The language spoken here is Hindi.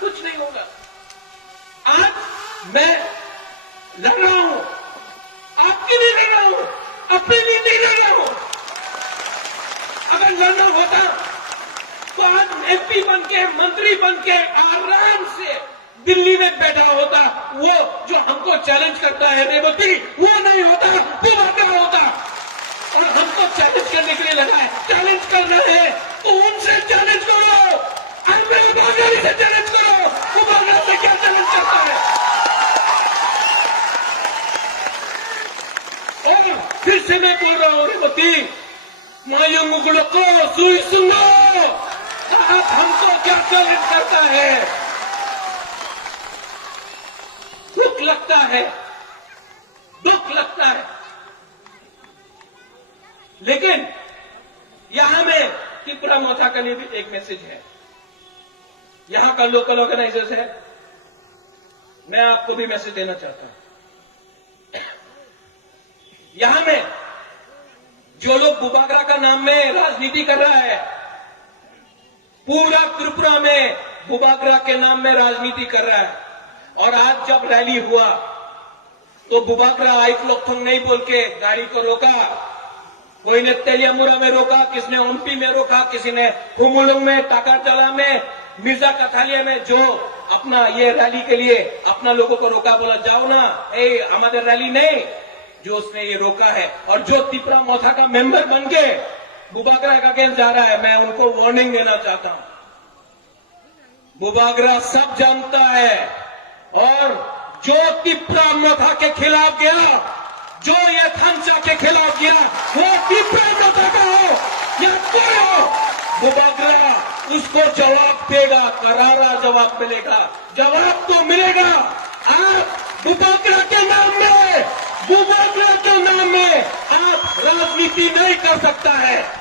कुछ नहीं होगा। आज मैं लड़ रहा हूं, आपके लिए लड़ रहा हूं, अपने लिए नहीं लड़ रहा हूं। अगर लड़ना होता तो आज एमपी बन के, मंत्री बन के आराम से दिल्ली में बैठा होता। वो जो हमको चैलेंज करता है रेवती, वो नहीं होता, वो आता होता। और हमको चैलेंज करने के लिए लगा है। चैलेंज करना है तो उनसे चैलेंज करो, मेरे बागरी से चैलेंज करो। वो बागरा से क्या चैलेंज करता है? और फिर से मैं बोल रहा हूं रेवती, मायूंगुगुल को सुई सुनो, हमको क्या चैलेंज करता है? दुख लगता है, दुख लगता है। लेकिन यहां में त्रिपुरा मोथा का लिए भी एक मैसेज है। यहां का लोकल ऑर्गेनाइजर्स है, मैं आपको भी मैसेज देना चाहता हूं। यहां में जो लोग बुबागरा का नाम में राजनीति कर रहा है, पूरा त्रिपुरा में बुबागरा के नाम में राजनीति कर रहा है। और आज जब रैली हुआ तो बुबागरा आइक लोकथोंग नहीं बोल के गाड़ी को रोका। कोई ने तेलियामुरा में रोका, किसी ने ओम्पी में रोका, किसी ने हुमुलुंग में, टाकारजला में, मिर्जा कथालिया में, जो अपना ये रैली के लिए अपना लोगों को रोका। बोला जाओ ना, हमारे रैली नहीं, जो उसने ये रोका है। और जो त्रिपुरा मोथा का मेंबर बन के बुबागरा का अगेंस्ट जा रहा है, मैं उनको वार्निंग देना चाहता हूं। बुबागरा सब जानता है। और जो त्रिपुरा मोथा के खिलाफ गया, जो ये थमचा के खिलाफ गया, वो त्रिपुरा मोथा का हो या कोई हो, बुबागरा उसको जवाब देगा, करारा जवाब मिलेगा। जवाब तो मिलेगा। आप बुबागरा के नाम में, बुबागरा के नाम में आप राजनीति नहीं कर सकता है।